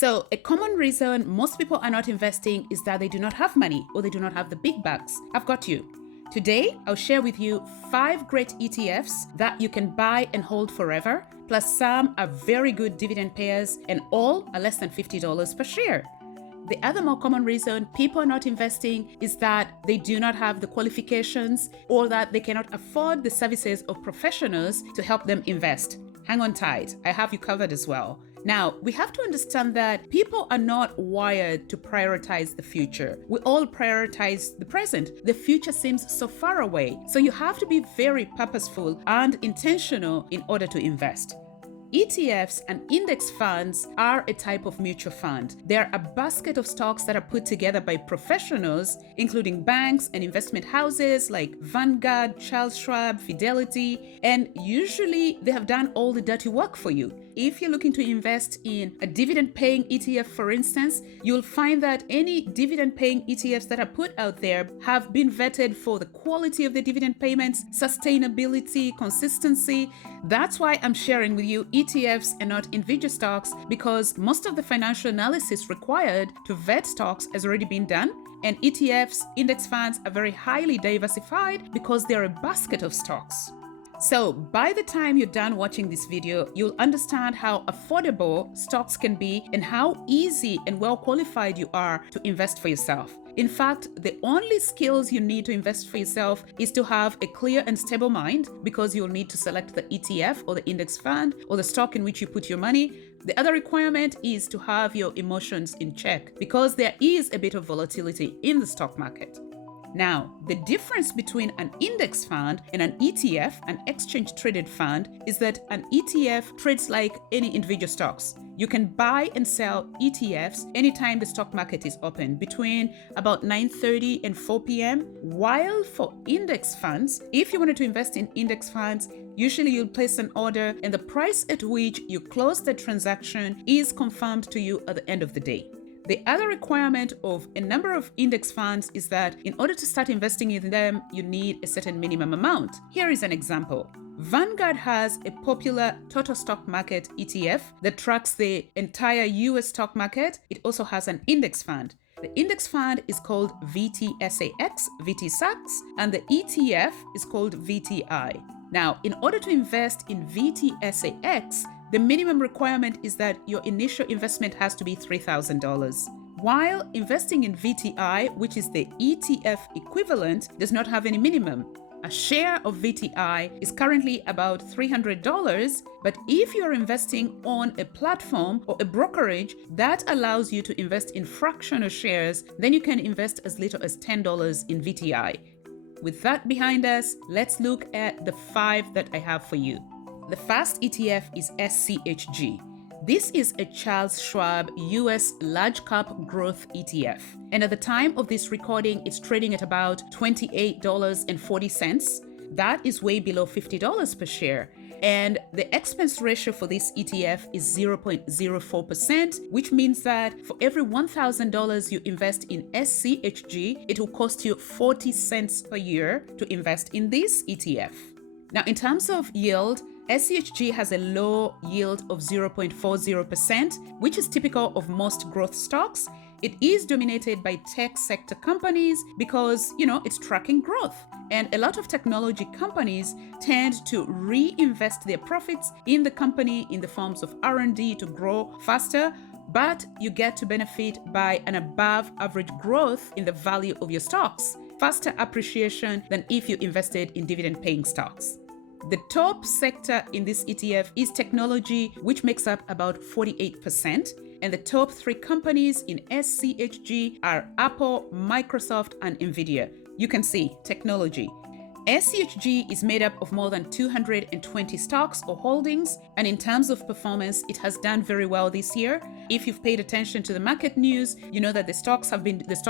So a common reason most people are not investing is that they do not have money or they do not have the big bucks. I've got you. Today, I'll share with you 5 great ETFs that you can buy and hold forever, plus some are very good dividend payers and all are less than $50 per share. The other more common reason people are not investing is that they do not have the qualifications or that they cannot afford the services of professionals to help them invest. Hang on tight, I have you covered as well. Now, we have to understand that people are not wired to prioritize the future. We all prioritize the present. The future seems so far away. So you have to be very purposeful and intentional in order to invest. ETFs and index funds are a type of mutual fund. They are a basket of stocks that are put together by professionals, including banks and investment houses like Vanguard, Charles Schwab, Fidelity, and usually they have done all the dirty work for you. If you're looking to invest in a dividend-paying ETF, for instance, you'll find that any dividend-paying ETFs that are put out there have been vetted for the quality of the dividend payments, sustainability, consistency. That's why I'm sharing with you ETFs and not individual stocks, because most of the financial analysis required to vet stocks has already been done. And ETFs, index funds, are very highly diversified because they're a basket of stocks. So by the time you're done watching this video, you'll understand how affordable stocks can be and how easy and well qualified you are to invest for yourself. In fact, the only skills you need to invest for yourself is to have a clear and stable mind, because you'll need to select the ETF or the index fund or the stock in which you put your money. The other requirement is to have your emotions in check, because there is a bit of volatility in the stock market. Now, the difference between an index fund and an ETF, an exchange-traded fund, is that an ETF trades like any individual stocks. You can buy and sell ETFs anytime the stock market is open, between about 9:30 and 4 p.m. While for index funds, if you wanted to invest in index funds, usually you'll place an order and the price at which you close the transaction is confirmed to you at the end of the day. The other requirement of a number of index funds is that in order to start investing in them, you need a certain minimum amount. Here is an example. Vanguard has a popular total stock market ETF that tracks the entire US stock market. It also has an index fund. The index fund is called VTSAX, and the ETF is called VTI. Now, in order to invest in VTSAX, the minimum requirement is that your initial investment has to be $3,000. While investing in VTI, which is the ETF equivalent, does not have any minimum. A share of VTI is currently about $300, but if you're investing on a platform or a brokerage that allows you to invest in fractional shares, then you can invest as little as $10 in VTI. With that behind us, let's look at the 5 that I have for you. The first ETF is SCHG. This is a Charles Schwab US Large Cap Growth ETF. And at the time of this recording, it's trading at about $28.40. That is way below $50 per share. And the expense ratio for this ETF is 0.04%, which means that for every $1,000 you invest in SCHG, it will cost you 40 cents per year to invest in this ETF. Now, in terms of yield, SCHG has a low yield of 0.40%, which is typical of most growth stocks. It is dominated by tech sector companies because, it's tracking growth. And a lot of technology companies tend to reinvest their profits in the company in the forms of R&D to grow faster, but you get to benefit by an above average growth in the value of your stocks, faster appreciation than if you invested in dividend paying stocks. The top sector in this ETF is technology, which makes up about 48%. And the top 3 companies in SCHG are Apple, Microsoft, and Nvidia. You can see technology. SCHG is made up of more than 220 stocks or holdings, and in terms of performance, it has done very well this year. If you've paid attention to the market news, you know that the stock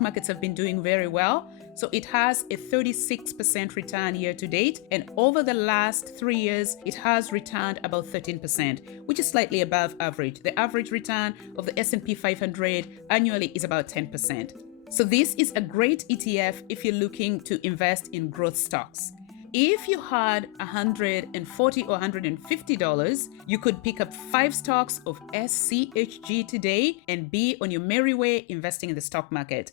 markets have been doing very well. So it has a 36% return year to date, and over the last 3 years, it has returned about 13%, which is slightly above average. The average return of the S&P 500 annually is about 10%. So this is a great ETF if you're looking to invest in growth stocks. if you had $140 or $150, you could pick up 5 stocks of SCHG today and be on your merry way investing in the stock market.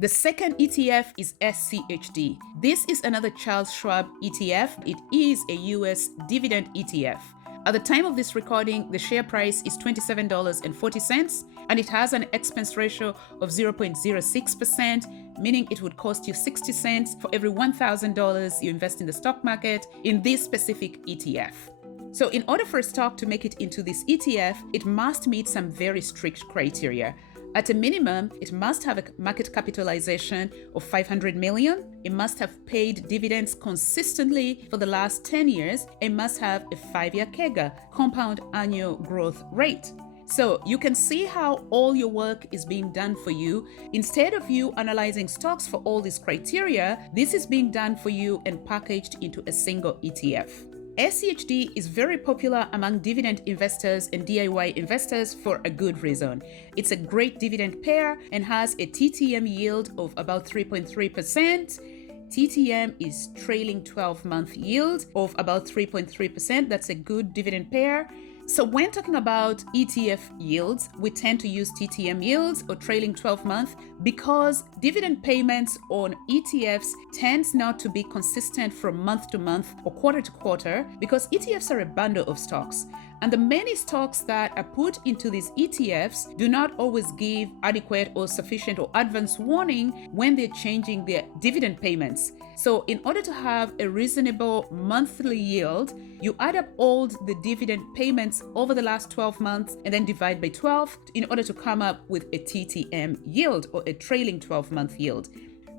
The second ETF is SCHD. This is another Charles Schwab ETF. It is a US dividend ETF. At the time of this recording, the share price is $27.40, and it has an expense ratio of 0.06%, meaning it would cost you 60 cents for every $1,000 you invest in the stock market in this specific ETF. So in order for a stock to make it into this ETF, it must meet some very strict criteria. At a minimum, it must have a market capitalization of 500 million. It must have paid dividends consistently for the last 10 years. It must have a 5-year CAGR, compound annual growth rate. So you can see how all your work is being done for you. Instead of you analyzing stocks for all these criteria, this is being done for you and packaged into a single ETF. SCHD is very popular among dividend investors and DIY investors for a good reason. It's a great dividend pair and has a TTM yield of about 3.3%. TTM is trailing 12-month yield of about 3.3%. That's a good dividend pair. So when talking about ETF yields, we tend to use TTM yields or trailing 12-month because dividend payments on ETFs tends not to be consistent from month to month or quarter to quarter because ETFs are a bundle of stocks. And the many stocks that are put into these ETFs do not always give adequate or sufficient or advance warning when they're changing their dividend payments. So in order to have a reasonable monthly yield, you add up all the dividend payments over the last 12 months and then divide by 12 in order to come up with a TTM yield or a trailing 12-month yield.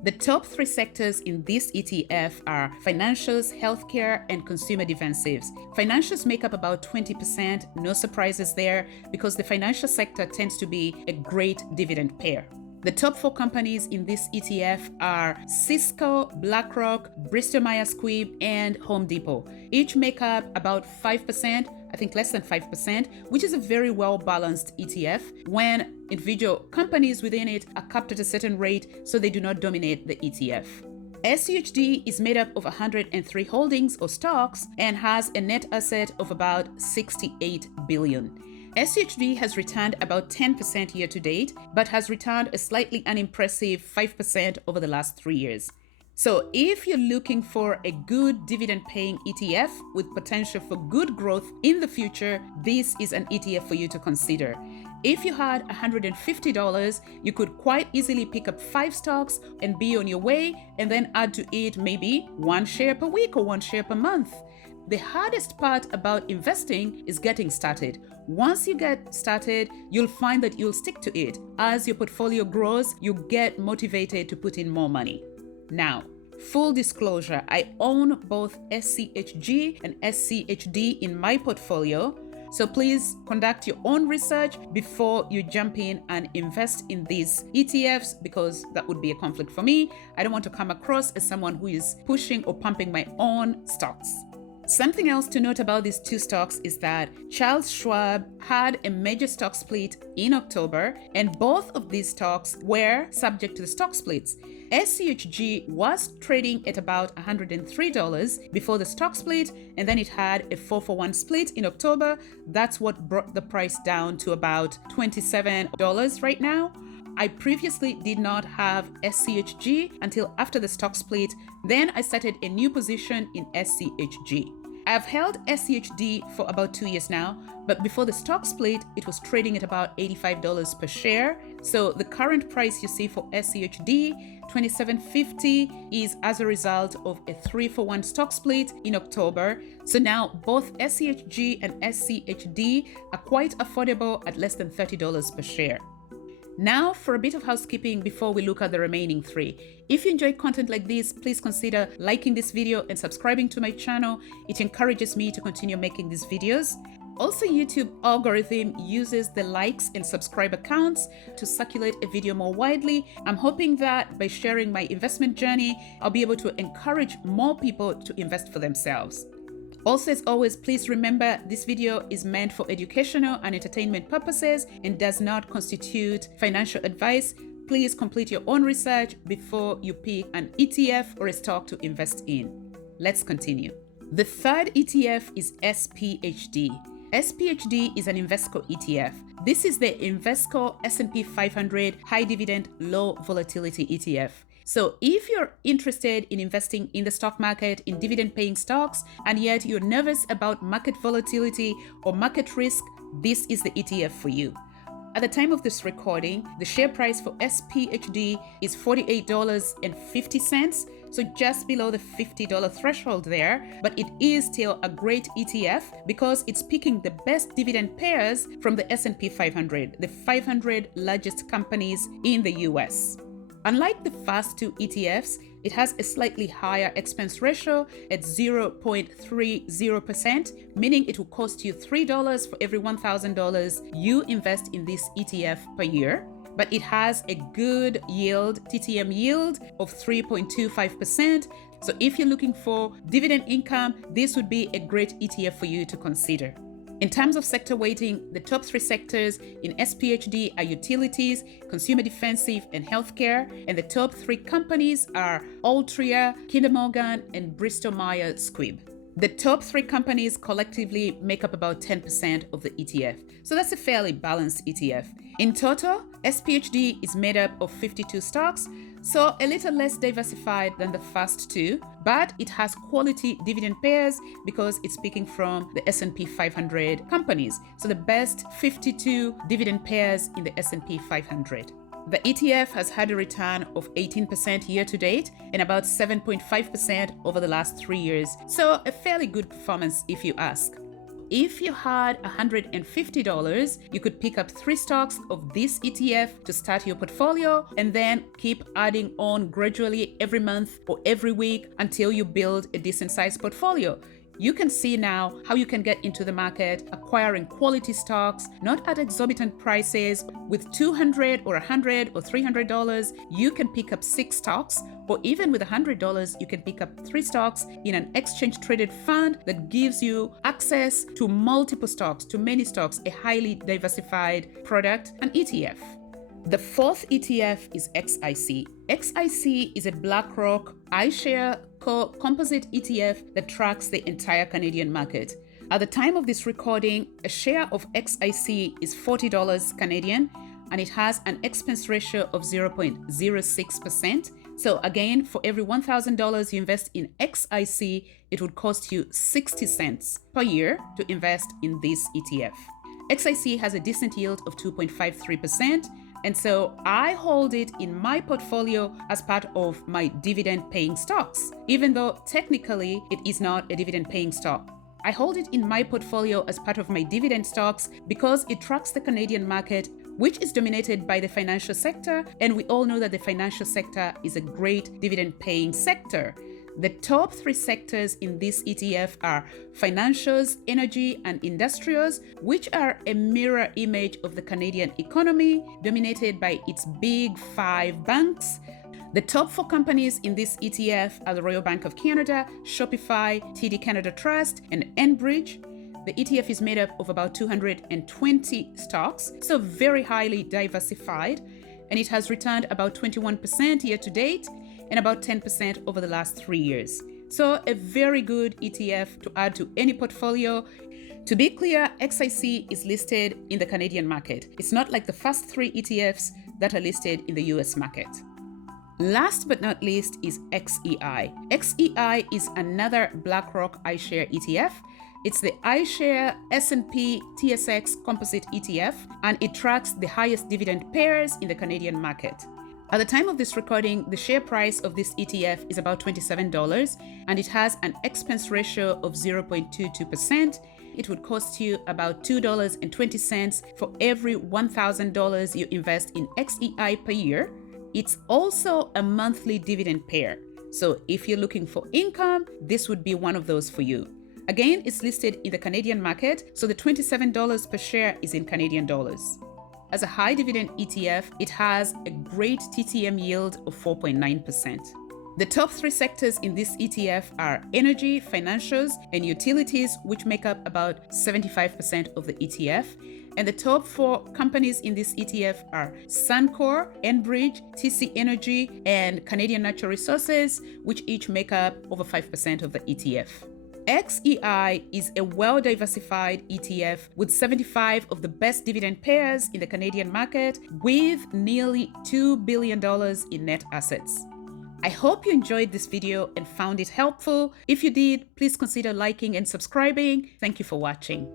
The top 3 sectors in this ETF are financials, healthcare, and consumer defensives. Financials make up about 20%, no surprises there, because the financial sector tends to be a great dividend pair. The top 4 companies in this ETF are Cisco, BlackRock, Bristol-Myers Squibb, and Home Depot. Each make up about 5%, I think less than 5%, which is a very well-balanced ETF when individual companies within it are capped at a certain rate so they do not dominate the ETF. SCHD is made up of 103 holdings or stocks and has a net asset of about 68 billion. SCHD has returned about 10% year to date, but has returned a slightly unimpressive 5% over the last 3 years. So if you're looking for a good dividend paying ETF with potential for good growth in the future, this is an ETF for you to consider. If you had $150, you could quite easily pick up 5 stocks and be on your way and then add to it maybe 1 share per week or 1 share per month. The hardest part about investing is getting started. Once you get started, you'll find that you'll stick to it. As your portfolio grows, you get motivated to put in more money. Now, full disclosure, I own both SCHG and SCHD in my portfolio. So please conduct your own research before you jump in and invest in these ETFs because that would be a conflict for me. I don't want to come across as someone who is pushing or pumping my own stocks. Something else to note about these 2 stocks is that Charles Schwab had a major stock split in October, and both of these stocks were subject to the stock splits. SCHG was trading at about $103 before the stock split, and then it had a 4-for-1 split in October. That's what brought the price down to about $27 right now. I previously did not have SCHG until after the stock split. Then I started a new position in SCHG. I've held SCHD for about 2 years now, but before the stock split, it was trading at about $85 per share. So the current price you see for SCHD, $27.50, is as a result of a 3-for-1 stock split in October. So now both SCHG and SCHD are quite affordable at less than $30 per share. Now for a bit of housekeeping before we look at the remaining 3. If you enjoy content like this, please consider liking this video and subscribing to my channel. It encourages me to continue making these videos. Also, YouTube algorithm uses the likes and subscriber counts to circulate a video more widely. I'm hoping that by sharing my investment journey, I'll be able to encourage more people to invest for themselves. Also, as always, please remember this video is meant for educational and entertainment purposes and does not constitute financial advice. Please complete your own research before you pick an ETF or a stock to invest in. Let's continue. The third ETF is SPHD. SPHD is an Invesco ETF. This is the Invesco S&P 500 High Dividend Low Volatility ETF. So if you're interested in investing in the stock market in dividend-paying stocks, and yet you're nervous about market volatility or market risk, this is the ETF for you. At the time of this recording, the share price for SPHD is $48.50, so just below the $50 threshold there, but it is still a great ETF because it's picking the best dividend payers from the S&P 500, the 500 largest companies in the US. Unlike the first two ETFs, it has a slightly higher expense ratio at 0.30%, meaning it will cost you $3 for every $1,000 you invest in this ETF per year. But it has a good yield, TTM yield of 3.25%. So if you're looking for dividend income, this would be a great ETF for you to consider. In terms of sector weighting, the top three sectors in SPHD are utilities, consumer defensive, and healthcare. And the top three companies are Altria, Kinder Morgan, and Bristol Myers Squibb. The top three companies collectively make up about 10% of the ETF. So that's a fairly balanced ETF. In total, SPHD is made up of 52 stocks, so a little less diversified than the first two, but it has quality dividend payers because it's picking from the S&P 500 companies. So the best 52 dividend payers in the S&P 500. The ETF has had a return of 18% year to date and about 7.5% over the last 3 years. So a fairly good performance if you ask. If you had $150, you could pick up 3 stocks of this ETF to start your portfolio and then keep adding on gradually every month or every week until you build a decent sized portfolio. You can see now how you can get into the market acquiring quality stocks, not at exorbitant prices. With $200 or $100 or $300, you can pick up 6 stocks, or even with $100, you can pick up 3 stocks in an exchange traded fund that gives you access to multiple stocks, to many stocks, a highly diversified product, an ETF. The fourth ETF is XIC. XIC is a BlackRock iShare composite ETF that tracks the entire Canadian market. At the time of this recording, a share of XIC is $40 Canadian, and it has an expense ratio of 0.06%. So again, for every $1,000 you invest in XIC, it would cost you 60 cents per year to invest in this ETF. XIC has a decent yield of 2.53%. And so I hold it in my portfolio as part of my dividend paying stocks, even though technically it is not a dividend paying stock. I hold it in my portfolio as part of my dividend stocks because it tracks the Canadian market, which is dominated by the financial sector. And we all know that the financial sector is a great dividend paying sector. The top 3 sectors in this ETF are financials, energy, and industrials, which are a mirror image of the Canadian economy, dominated by its big 5 banks. The top 4 companies in this ETF are the Royal Bank of Canada, Shopify, TD Canada Trust, and Enbridge. The ETF is made up of about 220 stocks, so very highly diversified, and it has returned about 21% year to date and about 10% over the last 3 years. So a very good ETF to add to any portfolio. To be clear, XIC is listed in the Canadian market. It's not like the first 3 ETFs that are listed in the US market. Last but not least is XEI. XEI is another BlackRock iShare ETF. It's the iShare S&P TSX Composite ETF, and it tracks the highest dividend payers in the Canadian market. At the time of this recording, the share price of this ETF is about $27, and it has an expense ratio of 0.22%. It would cost you about $2.20 for every $1,000 you invest in XEI per year. It's also a monthly dividend payer. So if you're looking for income, this would be one of those for you. Again, it's listed in the Canadian market, so the $27 per share is in Canadian dollars. As a high dividend ETF, it has a great TTM yield of 4.9%. The top 3 sectors in this ETF are energy, financials, and utilities, which make up about 75% of the ETF. And the top 4 companies in this ETF are Suncor, Enbridge, TC Energy, and Canadian Natural Resources, which each make up over 5% of the ETF. XEI is a well-diversified ETF with 75 of the best dividend payers in the Canadian market with nearly $2 billion in net assets. I hope you enjoyed this video and found it helpful. If you did, please consider liking and subscribing. Thank you for watching.